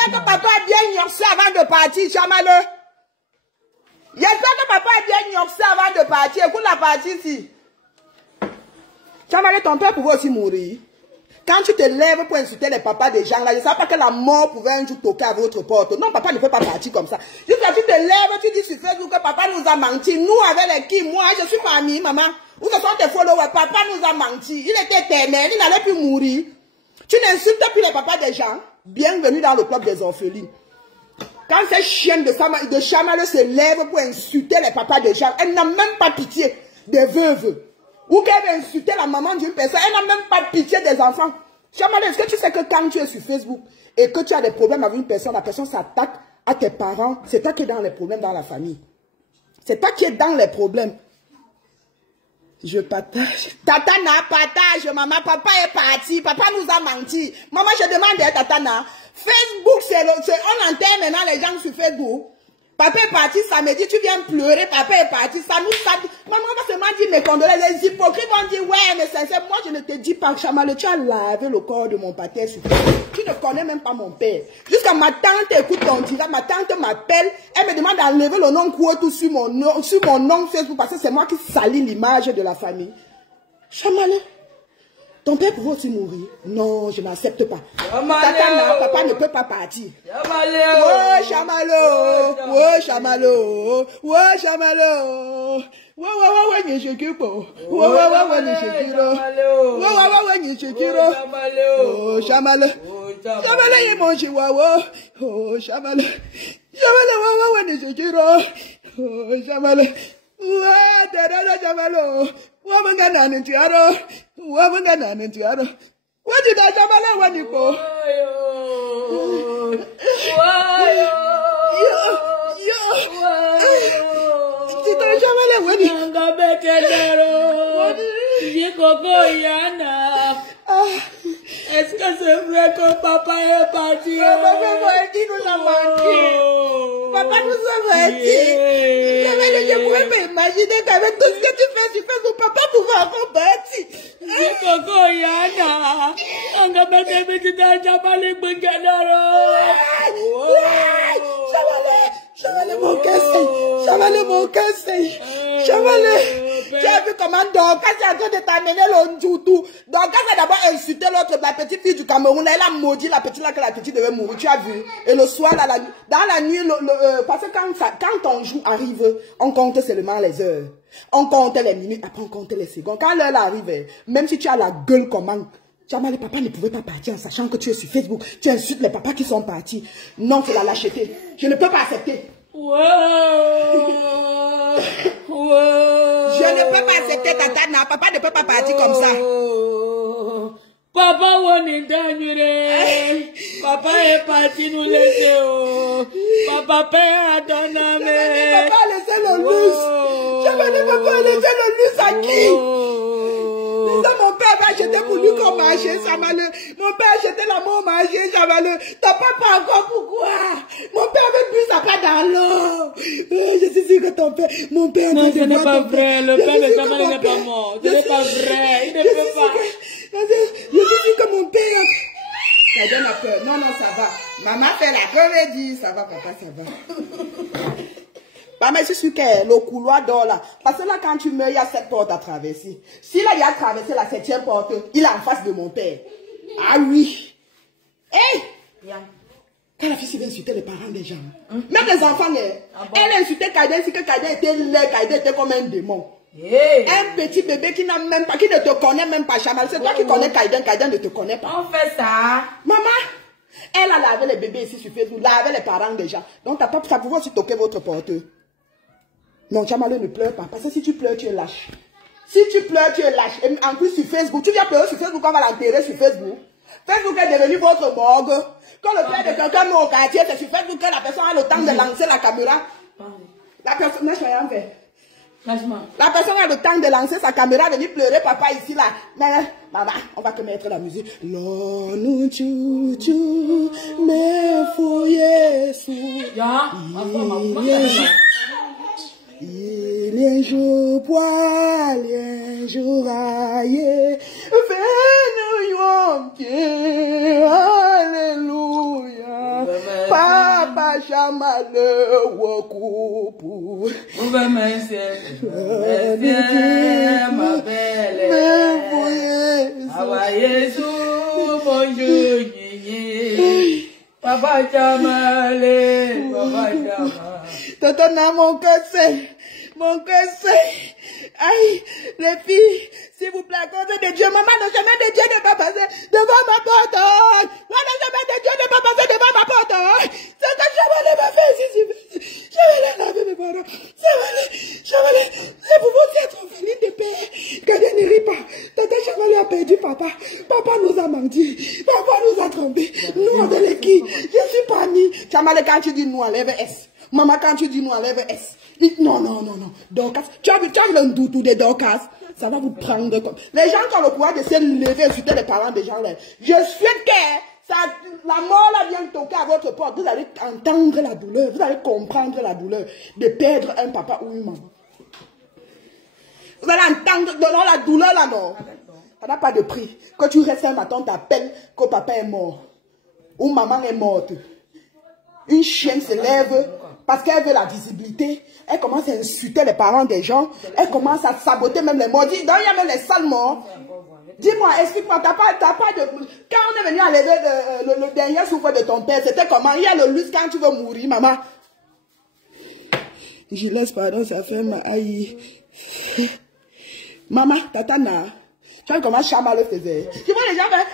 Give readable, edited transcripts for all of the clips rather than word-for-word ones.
J'espère que papa a bien gnoxé avant de partir, Chamale. J'espère que papa a bien gnoxé avant de partir. Écoute la partie ici. Chamale, ton père pouvait aussi mourir. Quand tu te lèves pour insulter les papas des gens, là, je ne sais pas que la mort pouvait un jour toquer à votre porte. Non, papa ne peut pas partir comme ça. Juste quand tu te lèves, tu dis sur Facebook que papa nous a menti. Nous, avec les qui? Moi, je suis famille, maman. Où ce sont tes followers? Papa nous a menti. Il était éternel, il n'allait plus mourir. Tu n'insultes plus les papas des gens. Bienvenue dans le club des orphelines. Quand ces chiennes de Chamale se lèvent pour insulter les papas des gens, elle n'a même pas pitié des veuves. Ou qu'elle veut insulter la maman d'une personne, elle n'a même pas pitié des enfants. Chamale, est-ce que tu sais que quand tu es sur Facebook et que tu as des problèmes avec une personne, la personne s'attaque à tes parents, c'est toi qui es dans les problèmes dans la famille. C'est toi qui es dans les problèmes. Je partage. Tatana, partage, maman, papa est parti, papa nous a menti. Maman, je demande à Tatana, Facebook, on enterre maintenant les gens sur Facebook. Papa est parti samedi, tu viens pleurer, papa est parti, ça nous sape. Maman va seulement dire mes condoléances. Les hypocrites vont dire, ouais, mais sincère, moi je ne te dis pas, Chamale, tu as lavé le corps de mon père. Tu ne connais même pas mon père. Jusqu'à ma tante écoute ton tirage, ma tante m'appelle, elle me demande d'enlever le nom Kouotou sur mon nom Facebook parce que c'est moi qui salis l'image de la famille. Chamale, ton père pouvait aussi mourir. Non, je n'accepte pas. Tatana, papa ne peut pas partir. Oh, Chamalo. Oh, Chamalo. Oh, Chamalo. Oh, ni shekiro. Oh, ni shekiro. Oh, ni shekiro. Oh, Chamalo. Chamalo est mon chihuahua. Oh, Chamalo. Chamalo, ni shekiro. Oh, Chamalo. Oh, Terada Chamalo. Wabangana ntiaro, wabangana ntiaro. Wadi da Chamale wanipo. Tita Chamale wani. Nga betelero. Yikoko yana. Est-ce que c'est vrai que papa est parti? Papa nous a manqué. Papa nous a menti. Je ne pouvais pas imaginer qu'avec tout ce que tu fais, son papa pouvait encore partir. Yikoko yana. Nga betelero Chamale bengadaro. Chamale mon casse. Chamale mon casse. Chamale. Tu as vu comment Dorcas est en train de t'amener l'Ondjoutou. Dorcas a d'abord insulté l'autre, la petite fille du Cameroun. Là, elle a maudit la petite là que la petite devait mourir. Tu as vu? Et le soir, là, dans la nuit, parce que quand ton jour arrive, on compte seulement les heures. On compte les minutes, après on compte les secondes. Quand l'heure arrive, même si tu as la gueule comment, Chamale, les papas ne pouvaient pas partir en sachant que tu es sur Facebook. Tu insultes les papas qui sont partis. Non, c'est la lâcheté. Je ne peux pas accepter. Wow. Je ne peux pas accepter Tatana. Papa ne peut pas partir comme ça. Papa, on est dernier. Papa est parti nous laisser. Papa père a donné. Papa a laissé le luxe. Chamale, papa a laissé le luxe à qui? Mon père va acheter pour lui comme marché, Chamale. Mon père a acheté l'amour marché, Chamale. T'as pas encore pourquoi? Mon père veut plus ça pas dans l'eau. Je suis sûr que ton père, mon père. Non, ce n'est pas vrai. Le père de Chamale n'est pas mort. Ce n'est pas vrai. Il ne peut pas. Je suis sûr que mon père. Ça donne la peur. Non, non, ça va. Maman fait la comédie. Ça va, papa, ça va. Bah, mais je suis sûr que le couloir d'or là. Parce que là, quand tu meurs, il y a 7 portes à traverser. Si là, il a traversé la 7e porte, il est en face de mon père. Ah oui. Hé! Quand la fille s'est insulter les parents des gens. Même les enfants, elle insultait Kaiden, si que Kaiden était laid, Kaiden était comme un démon. Un petit bébé qui n'a même pas, qui ne te connaît même pas, Chamale. C'est toi qui connais Kaiden, Kaiden ne te connaît pas. On fait ça. Maman, elle a lavé les bébés ici sur Facebook, lavé les parents des gens. Donc, ça pouvait aussi toquer votre porteur. Non, Chamale, ne pleure pas. Parce que si tu pleures, tu es lâche. Si tu pleures, tu es lâche. Et en plus, sur Facebook, tu viens pleurer sur Facebook, on va l'enterrer sur Facebook. Facebook est devenu votre morgue. Quand le père de quelqu'un met au quartier, c'est sur Facebook que la personne a le temps de lancer la caméra. La personne, la personne a le temps de lancer sa caméra, de venir pleurer, papa ici, là. Mais, maman, on va te mettre la musique. L'on nous tue, mais fouillez sous. Il est un jour poil, il est un jour raillé. Fais-nous, alléluia. chamale wokupu. Ouve merci, ma belle. Awa Yesu, bonjour, Nini. Papa chamale, papa chamale. Tatana, mon cœur c'est. Aïe, les filles, s'il vous plaît, à cause de Dieu, maman, le chemin de Dieu ne va pas passer devant ma porte. Moi, le chemin de Dieu ne va pas passer devant ma porte. C'est que je vais aller me faire ici. Je vais aller laver mes parents. Je vais aller. C'est pour vous être orpheline de père. Que Dieu ne rit pas. Tata Chamale a perdu papa. Papa nous a menti. Papa nous a trompés. Nous, on est qui? Je suis pas ni. Chamale, quand tu dis nous, enlève S. Maman, quand tu dis nous, enlève S. Non. Dorcas, tu as vu le doutou de Dorcas? Ça va vous prendre comme... Les gens qui ont le pouvoir de se lever et insulter les parents des gens là. Je souhaite que la mort là vienne toquer à votre porte. Vous allez entendre la douleur. Vous allez comprendre la douleur de perdre un papa ou une maman. Vous allez entendre dans la douleur là, non? Ça n'a pas de prix. Quand tu restes un matin, t'appelles que papa est mort. Ou maman est morte. Une chienne se lève parce qu'elle veut la visibilité. Elle commence à insulter les parents des gens. Elle commence à saboter même les morts. Dis, donc il y a même les sales morts. Dis-moi, explique-moi, t'as pas de... Quand on est venu enlever le dernier souffle de ton père, c'était comment? Il y a le lustre quand tu veux mourir, maman. Je laisse pardon, ça fait mal. Aïe. Maman, tatana. Tu vois comment Chama le faisait. Tu vois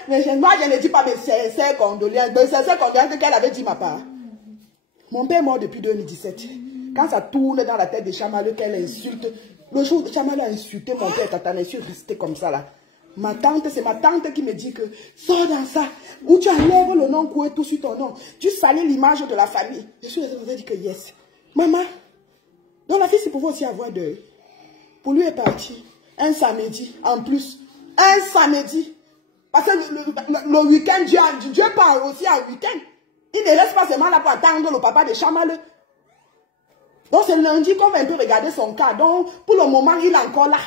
les gens, moi je ne dis pas mes sincères condoléances. Mes sincères condoléances qu'elle avait dit ma part. Mon père est mort depuis 2017. Quand ça tourne dans la tête de Chamale, qu'elle insulte, le jour où Chamale a insulté mon père, Tatana, je suis restée comme ça là. Ma tante, c'est ma tante qui me dit que sors dans ça, où tu enlèves le nom Koué tout sur ton nom. Tu salis l'image de la famille. Je suis restée, dit que yes. Maman, donc la fille, c'est pour vous aussi avoir deuil. Pour lui est parti. Un samedi, en plus. Un samedi. Parce que le week-end, Dieu parle aussi en week-end. Il ne reste pas seulement là pour attendre le papa de Chamale. Donc c'est lundi qu'on va un peu regarder son cas. Donc pour le moment, il est encore là.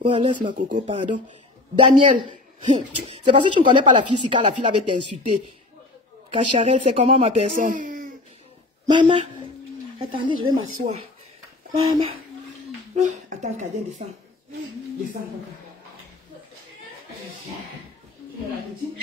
Ouais, laisse ma coco, pardon. Daniel, c'est parce que tu ne connais pas la fille, si quand la fille avait t'insulté. Cacharel, c'est comment ma personne? Maman, attendez, je vais m'asseoir. Maman. Attends, Kadien, descends. Descends, papa. La petite.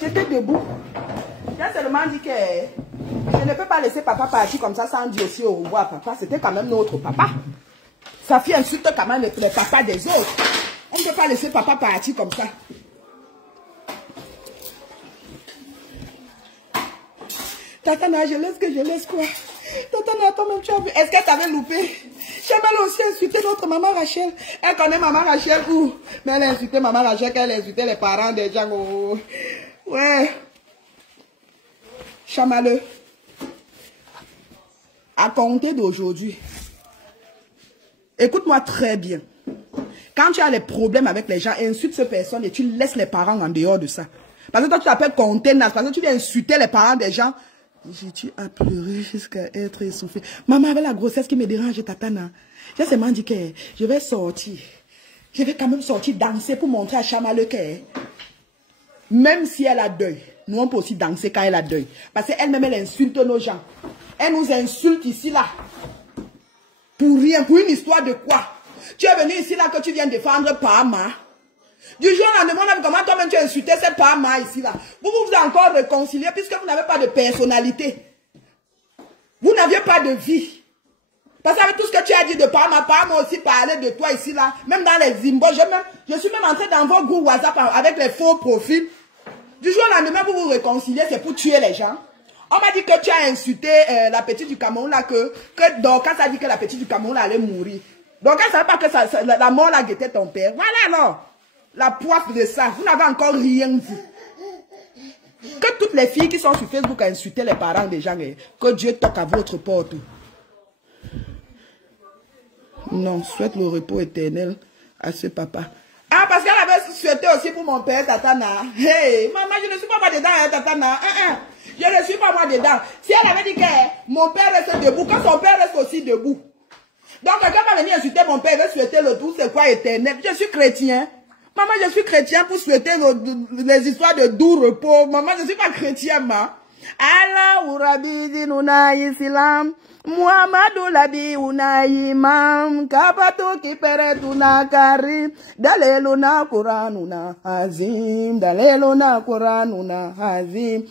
J'étais debout. J'ai seulement dit que je ne peux pas laisser papa partir comme ça sans dire aussi au revoir papa. C'était quand même notre papa. Sa fille insulte quand même les papas des autres. On ne peut pas laisser papa partir comme ça. Tatana, je laisse quoi? Tatana, toi-même, tu as vu. Est-ce qu'elle t'avait loupé? Chamale aussi insulté notre maman Rachel. Elle connaît maman Rachel où? Mais elle a insulté maman Rachel, qu'elle a insulté les parents des gens. Oh. Ouais. Chamale. À compter d'aujourd'hui. Écoute-moi très bien. Quand tu as des problèmes avec les gens, insulte ces personnes et tu laisses les parents en dehors de ça. Parce que toi, tu t'appelles contenance, parce que tu viens insulter les parents des gens. J'ai à pleurer jusqu'à être essoufflée. Maman, avec la grossesse qui me dérange, Tatana, j'ai seulement dit que je vais sortir. Je vais quand même sortir danser pour montrer à Chamale que même si elle a deuil, nous on peut aussi danser quand elle a deuil. Parce qu'elle-même, elle insulte nos gens. Elle nous insulte ici, là. Pour rien, pour une histoire de quoi? Tu es venu ici, là, que tu viens défendre Pama. Du jour au lendemain, on a vu comment toi-même tu as insulté cette Pama ici, là. Vous vous encore réconcilier puisque vous n'avez pas de personnalité. Vous n'aviez pas de vie. Parce qu'avec tout ce que tu as dit de Pama, Pama aussi parlait de toi ici, là. Même dans les Zimbo, je suis même entré dans vos groupes WhatsApp avec les faux profils. Du jour au lendemain, vous vous réconciliez, c'est pour tuer les gens. On m'a dit que tu as insulté la petite du Cameroun, là, que Dorcas a dit que la petite du Cameroun là, allait mourir. Donc, elle ne savait pas que la mort là guettait ton père. Voilà alors. La poisse de ça. Vous n'avez encore rien dit. Que toutes les filles qui sont sur Facebook à insulter les parents des gens, que Dieu toque à votre porte. Non, souhaite le repos éternel à ce papa. Ah, parce qu'elle avait souhaiter aussi pour mon père, Tatana. Hey, maman, je ne suis pas moi dedans, hein, Tatana. Je ne suis pas moi dedans. Si elle avait dit que mon père reste debout, quand son père reste aussi debout. Donc, quelqu'un va venir insulter mon père, il veut souhaiter le tout, c'est quoi éternel? Je suis chrétien. Maman, je suis chrétien pour souhaiter les histoires de doux repos. Maman, je ne suis pas chrétien, ma. Allah urabi dinuna islam. Muhammadu labi una imam. Kapato kipere tuna karim. Daleluna Quranuna azim. Daleluna Quranuna azim.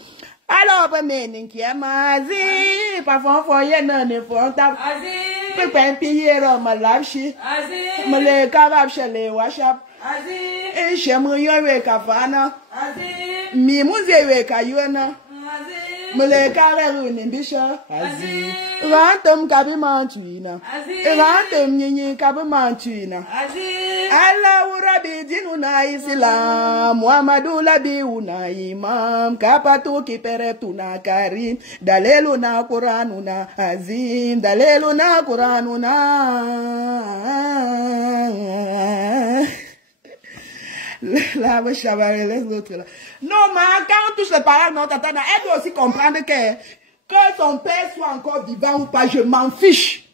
Alors, mening qui est mazi, parfois foyer non ne font pas. Azim. Pépin piller ma lâche. Azim. Me le carab chez les washap. Azim. Et chez moi yowe kafana. Azim. Mi muzewe kayona. Azim. Me le carab une bisha. Azim. Rantem kabimantuina. Azim. Rantem nini kabimantuina. Azim. Allah urabi dinuna islam. Muhammadu labi una imam. Kapatu kipere tuna karim. Daleluna Quranuna azim. Daleluna Quranuna. Là, laisse l'autre là. Non, mais quand on touche les paroles, non, tata, elle doit aussi comprendre que son père soit encore vivant ou pas, je m'en fiche.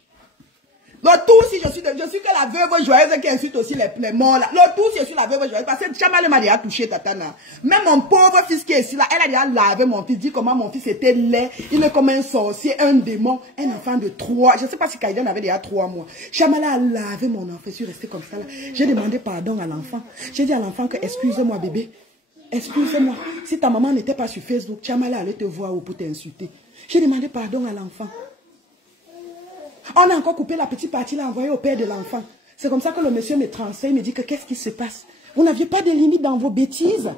Le tout, si je suis que la veuve joyeuse qui insulte aussi les morts là. Le tout, si je suis la veuve joyeuse, parce que Chamal m'a déjà touché, tatana. Même mon pauvre fils qui est ici là, elle a déjà lavé mon fils, dit comment mon fils était laid, il est comme un sorcier, un démon, un enfant de 3, je ne sais pas si Kaïdan avait déjà 3 mois. Chamal a lavé mon enfant, je suis restée comme ça là. J'ai demandé pardon à l'enfant. J'ai dit à l'enfant que excuse-moi bébé, excuse-moi. Si ta maman n'était pas sur Facebook, Chamal allait te voir ou pour t'insulter. J'ai demandé pardon à l'enfant. On a encore coupé la petite partie là, envoyée au père de l'enfant. C'est comme ça que le monsieur me transfère, il me dit que qu'est-ce qui se passe? Vous n'aviez pas de limite dans vos bêtises.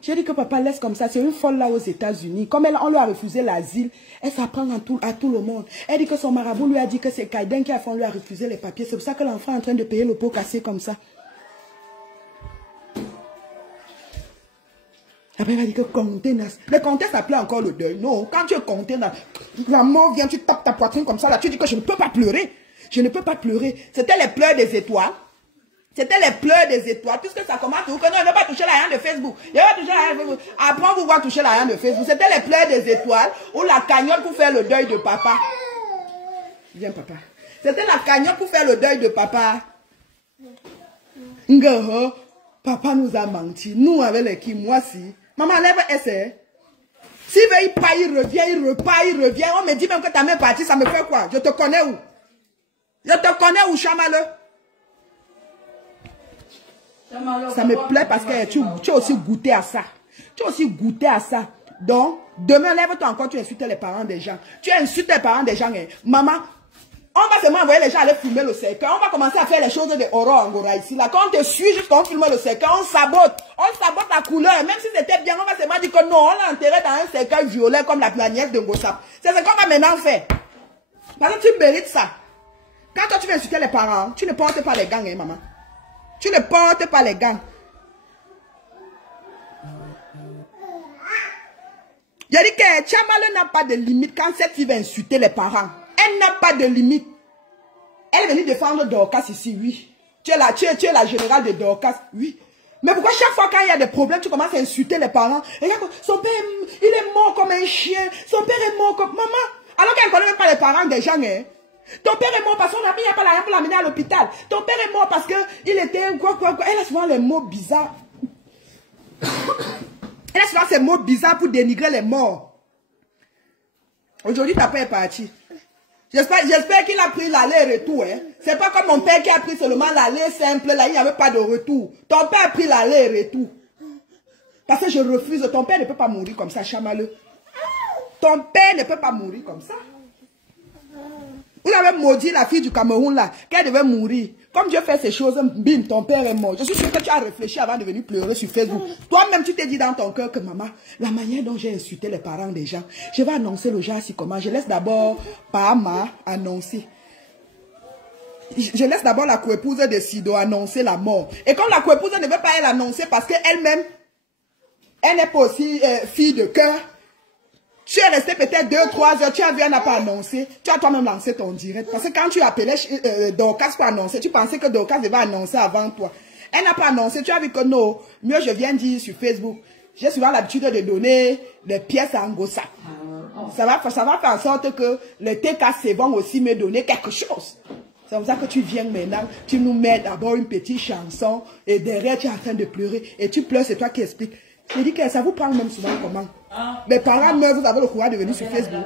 J'ai dit que papa laisse comme ça, c'est une folle là aux États-Unis. Comme on lui a refusé l'asile, elle s'apprend à tout le monde. Elle dit que son marabout lui a dit que c'est Kaiden qui a fait, on lui a refusé les papiers. C'est pour ça que l'enfant est en train de payer le pot cassé comme ça. Après, il a dit que contenance. Le contexte appelait encore le deuil. Non, quand tu es contenance, la mort vient, tu tapes ta poitrine comme ça, là, tu dis que je ne peux pas pleurer. Je ne peux pas pleurer. C'était les pleurs des étoiles. C'était les pleurs des étoiles. Puisque ça commence, que non, il ne va pas toucher la rien de Facebook. Il va toucher la rien de Facebook. Après, on vous voit toucher la rien de Facebook. C'était les pleurs des étoiles ou la cagnotte pour faire le deuil de papa. Viens, papa. C'était la cagnotte pour faire le deuil de papa. Ngaho, papa nous a menti. Nous, avec les qui, moi, si. Maman, lève essai. S'il veut, il part, il revient, il repart, il revient. On me dit même que ta main est partie, ça me fait quoi? Je te connais où? Je te connais où, Chamale? Ça me plaît parce que tu as aussi goûté à ça. Tu as aussi goûté à ça. Donc, demain, lève-toi encore, tu insultes les parents des gens. Tu insultes les parents des gens. Hein. Maman, on va seulement envoyer les gens aller filmer le cercueil. On va commencer à faire les choses de horreur Angora ici. Là, quand on te suit jusqu'à on filme le cercueil, on sabote la couleur. Même si c'était bien, on va seulement dire que non, on l'a enterré dans un cercueil violet comme la nièce de Ngossap. C'est ce qu'on va maintenant faire. Parce que tu mérites ça. Quand toi tu veux insulter les parents, tu ne portes pas les gangs, hein, maman. Tu ne portes pas les gangs. Il a dit que Chamale n'a pas de limite quand cette fille va insulter les parents. Elle n'a pas de limite. Elle est venue défendre Dorcas ici, oui. Tu es la générale de Dorcas, oui. Mais pourquoi chaque fois quand il y a des problèmes, tu commences à insulter les parents? Regarde, son père, il est mort comme un chien. Son père est mort comme... Maman, alors qu'elle ne connaît même pas les parents des gens, hein. Ton père est mort parce qu'on n'a pas l'argent pour l'amener à l'hôpital. Ton père est mort parce qu'il était... quoi. Elle a souvent les mots bizarres. Elle a souvent ces mots bizarres pour dénigrer les morts. Aujourd'hui, ta père est parti. J'espère qu'il a pris l'aller-retour. Hein. C'est pas comme mon père qui a pris seulement l'aller simple. Là, il n'y avait pas de retour. Ton père a pris l'aller-retour. Parce que je refuse. Ton père ne peut pas mourir comme ça, Chamaleux. Ton père ne peut pas mourir comme ça. Vous avez maudit la fille du Cameroun là, qu'elle devait mourir. Comme Dieu fait ces choses, bim, ton père est mort. Je suis sûr que tu as réfléchi avant de venir pleurer sur Facebook. Toi-même, tu t'es dit dans ton cœur que maman, la manière dont j'ai insulté les parents des gens, je vais annoncer le genre si comment. Je laisse d'abord Pama annoncer. Je laisse d'abord la coépouse de Sido annoncer la mort. Et comme la coépouse ne veut pas elle annoncer parce qu'elle-même, elle n'est pas aussi fille de cœur. Tu es resté peut-être 2-3 heures, tu as vu, elle n'a pas annoncé. Tu as toi-même lancé ton direct. Parce que quand tu appelais Dorcas pour annoncer, tu pensais que Dorcas devait annoncer avant toi. Elle n'a pas annoncé. Tu as vu que non. Mieux, je viens dire sur Facebook. J'ai souvent l'habitude de donner des pièces à Angossa. Ça va faire en sorte que les TKC vont aussi me donner quelque chose. C'est comme ça que tu viens maintenant, tu nous mets d'abord une petite chanson et derrière tu es en train de pleurer et tu pleures, c'est toi qui expliques. Je dis que ça vous prend même souvent comment? Mes parents meurent, vous avez le courage de venir sur Facebook.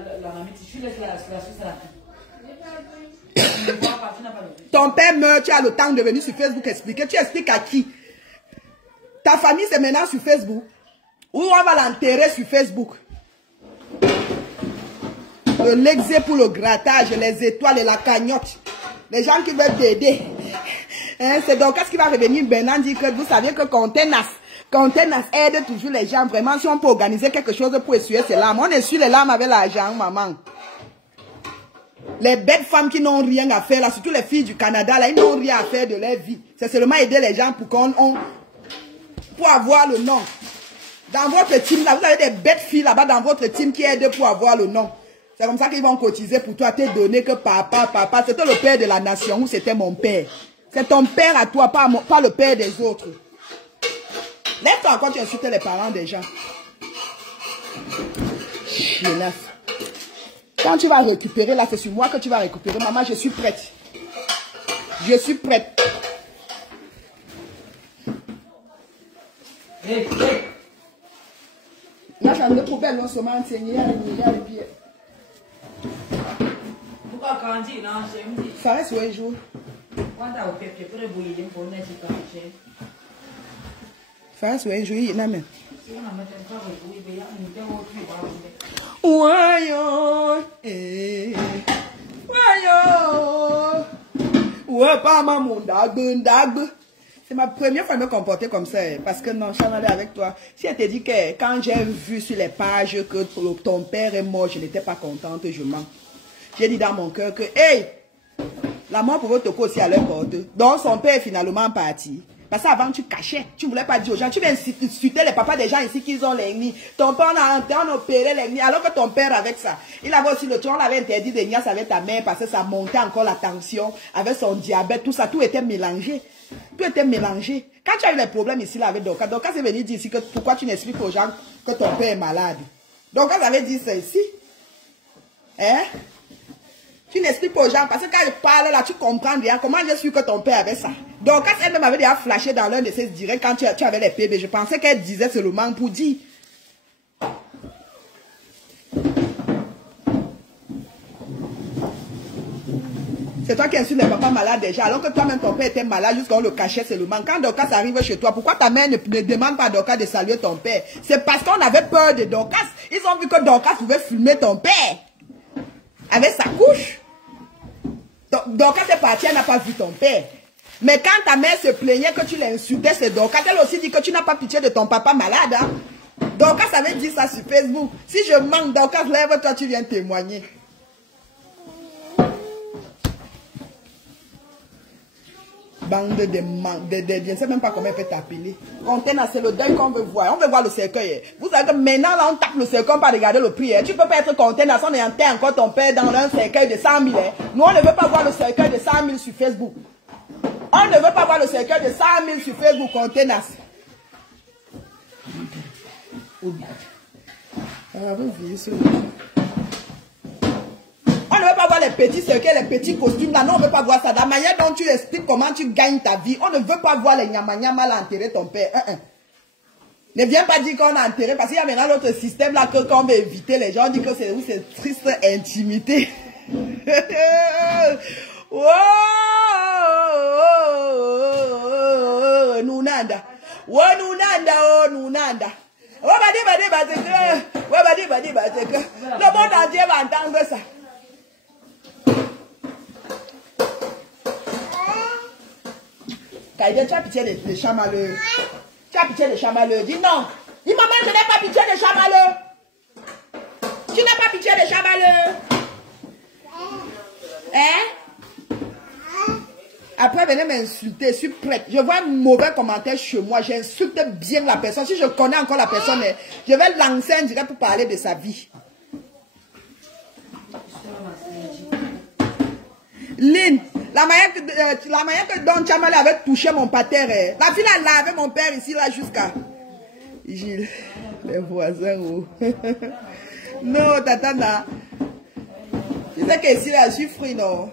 Ton père meurt, tu as le temps de venir sur Facebook expliquer. Tu expliques à qui? Ta famille c'est maintenant sur Facebook. Ou on va l'enterrer sur Facebook. L'exé pour le grattage, les étoiles et la cagnotte. Les gens qui veulent t'aider. Hein, c'est donc qu'est-ce qui va revenir maintenant dire que vous savez que Contenas aide toujours les gens. Vraiment, si on peut organiser quelque chose pour essuyer ses larmes. On essuie les larmes avec l'argent, maman. Les bêtes femmes qui n'ont rien à faire, là, surtout les filles du Canada, là, ils n'ont rien à faire de leur vie. C'est seulement aider les gens pour pour avoir le nom. Dans votre team, là, vous avez des bêtes filles là-bas dans votre team qui aident pour avoir le nom. C'est comme ça qu'ils vont cotiser pour toi, te donner que papa, c'était le père de la nation ou c'était mon père. C'est ton père à toi, pas le père des autres. Lève-toi quand tu insultes les parents des gens. Chienasse. Quand tu vas récupérer, là, c'est sur moi que tu vas récupérer. Maman, je suis prête. Je suis prête. Hey. Là, j'en ai pour belle, non seulement enseigner, il y a les pieds. Pourquoi quand tu n'as pas dit? Ça reste un jour. Ça reste un jour, il y en a même. Voyons, ouais, pas maman, dag. C'est ma première fois de me comporter comme ça, parce que non, je suis allée avec toi. Si elle te dit que quand j'ai vu sur les pages que ton père est mort, je n'étais pas contente, je mens. J'ai dit dans mon cœur que, hey, la mort pouvait toquer aussi à leur porte. Donc son père est finalement parti. Parce qu'avant tu cachais, tu ne voulais pas dire aux gens, tu viens insulter les papas des gens ici qui ont les nids. Ton père on a opéré les nids, alors que ton père avec ça, il avait aussi le tour, on avait interdit des niais avec ta mère parce que ça montait encore la tension, avec son diabète, tout ça, tout était mélangé. Tout était mélangé. Quand tu as eu les problèmes ici là avec Dorcas, Dorcas est venu dire ici que pourquoi tu n'expliques aux gens que ton père est malade. Dorcas avait dit ça ici. Hein? Tu n'expliques pas aux gens parce que quand je parle là, tu comprends bien comment j'ai su que ton père avait ça. Dorcas elle-même avait déjà flashé dans l'un de ses directs quand tu avais les PB. Je pensais qu'elle disait seulement pour dire. C'est toi qui insultes les papas malades déjà, alors que toi-même ton père était malade jusqu'à on le cachait seulement. Quand Dorcas arrive chez toi, pourquoi ta mère ne demande pas à Dorcas de saluer ton père? C'est parce qu'on avait peur de Dorcas. Ils ont vu que Dorcas pouvait filmer ton père avec sa couche. Dorcas est partie, elle n'a pas vu ton père. Mais quand ta mère se plaignait que tu l'insultais, c'est Dorcas. Elle aussi dit que tu n'as pas pitié de ton papa malade. Hein? Dorcas avait dit ça sur Facebook. Si je manque, Dorcas, lève-toi, tu viens témoigner. Bande de je ne sais même pas comment elle peut t'appeler. Contenance, c'est le deuil qu'on veut voir. On veut voir le cercueil. Vous savez que maintenant, là, on tape le cercueil, on va regarder le prix. Tu ne peux pas être contenance, on est enterré encore ton père dans un cercueil de 100 000. Nous, on ne veut pas voir le cercueil de 100 000 sur Facebook. On ne veut pas voir le cercueil de 100 000 sur Facebook, contenance. On ne veut pas voir les petits cercueils, les petits costumes là. Non, on ne veut pas voir ça. La manière dont tu expliques comment tu gagnes ta vie. On ne veut pas voir les nyama-nyama à enterrer ton père. Ne viens pas dire qu'on a enterré. Parce qu'il y a maintenant l'autre système là que quand on veut éviter les gens, on dit que c'est triste intimité. Oh, Nunanda. Oh, Nunanda, oh, Nunanda. Oh, le monde entier va entendre ça. Kaïdé, tu as pitié des chamaleux. Tu as pitié des chamaleux. Dis non. Dis maman, je n'ai pas pitié des chamaleux. Tu n'as pas pitié des chamaleux. Hein? Après, venez m'insulter. Je suis prête. Je vois un mauvais commentaire chez moi. J'insulte bien la personne. Si je connais encore la personne, je vais lancer un direct pour parler de sa vie. Lynn, la manière que Don Chamale avait touché mon pater, la fille a lavé mon père ici, là, jusqu'à... Gilles, les voisins, oh. Non, Tatana. Je sais que ici, là, je suis fruit, non.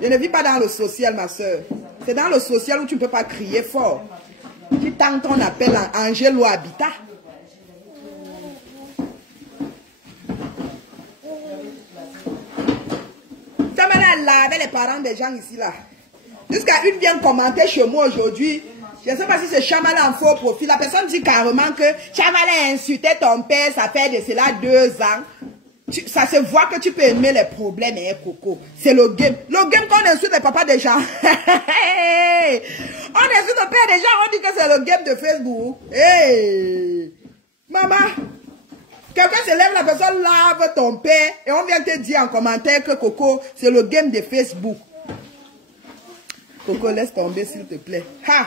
Je ne vis pas dans le social, ma soeur. C'est dans le social où tu ne peux pas crier fort. Tu tentes ton appel en Angelo Habitat. Ça m'a lavé les parents des gens ici, là. Jusqu'à une vient commenter chez moi aujourd'hui. Je ne sais pas si c'est Chamale en faux profil. La personne dit carrément que Chamale a insulté ton père, ça fait de cela 2 ans. Ça se voit que tu peux aimer les problèmes, hein, Coco. C'est le game. Le game qu'on insulte les papas des gens. On insulte le père des gens, on dit que c'est le game de Facebook. Hey, maman, quelqu'un se lève, la personne lave ton père et on vient te dire en commentaire que Coco, c'est le game de Facebook. Coco, laisse tomber s'il te plaît. Ha!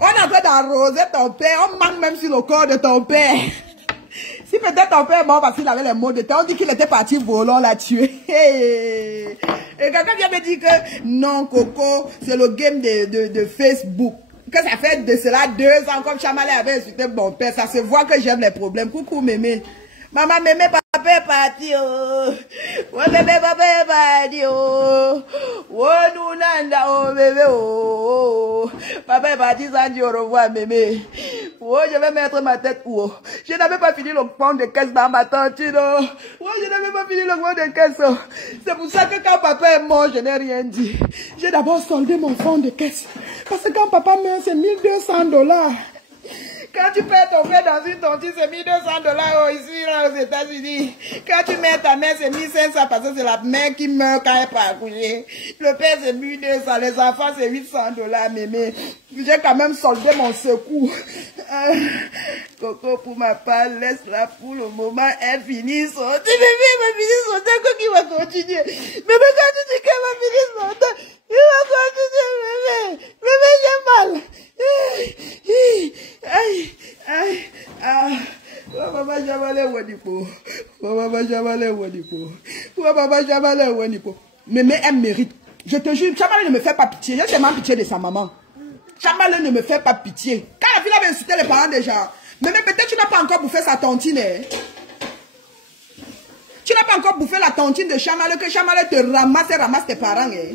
On est en train d'arroser ton père, on manque même sur le corps de ton père. Si peut-être ton père est mort parce qu'il avait les mots de temps, on dit qu'il était parti voler, on l'a tué. Et quelqu'un vient me dire que non, Coco, c'est le game de Facebook. Que ça fait de cela 2 ans, comme Chamale avait insulté mon père. Ça se voit que j'aime les problèmes. Coucou, mémé. Maman, mémé, papa est parti, oh. Ouais, bébé, papa est parti, oh. Oh, nous, nanda, oh, bébé, oh. Papa est parti sans dire au revoir, mémé. Oh, je vais mettre ma tête où, oh. Je n'avais pas fini le fond de caisse dans ma tantine, oh. Oh, je n'avais pas fini le fond de caisse, oh. C'est pour ça que quand papa est mort, je n'ai rien dit. J'ai d'abord soldé mon fond de caisse. Parce que quand papa meurt, c'est $1200. Quand tu perds ton frère dans une tontine, c'est $1200 ici, là, aux États-Unis. Quand tu mets ta mère, c'est 1500 parce que c'est la mère qui meurt quand elle n'est pas accouchée. Le père, c'est 1200. Les enfants, c'est $800, mémé. J'ai quand même soldé mon secours. Coco, pour ma part, laisse-la pour le moment. Elle finit sauter. Bébé, elle va finir sauter. Quoi qu'il va continuer? Bébé, quand tu dis qu'elle va finir sauter, il va continuer, bébé. Bébé, j'ai mal. Aïe, aïe, aïe. Maman, j'avais wadipo. Maman, j'avais wadipo. Maman, j'avais wadipo. Mais elle mérite. Je te jure, Chamale ne me fait pas pitié. J'ai tellement pitié de sa maman. Chamale ne me fait pas pitié. Quand la fille avait insulté les parents des gens, mais peut-être tu n'as pas encore bouffé sa tontine. Hein? Tu n'as pas encore bouffé la tontine de Chamale, que Chamale te ramasse et ramasse tes parents. Hein?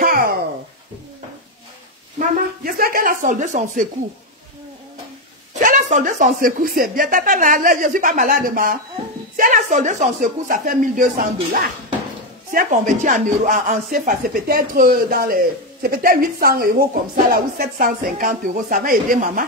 Oh. Maman, j'espère qu'elle a soldé son secours. Si elle a soldé son secours, c'est bien. Tata, je ne suis pas malade, ma. Si elle a soldé son secours, ça fait $1200. Si elle convertit en euros, en CFA, c'est peut-être dans les... C'est peut-être 800 € comme ça, là, ou 750 €. Ça va aider maman.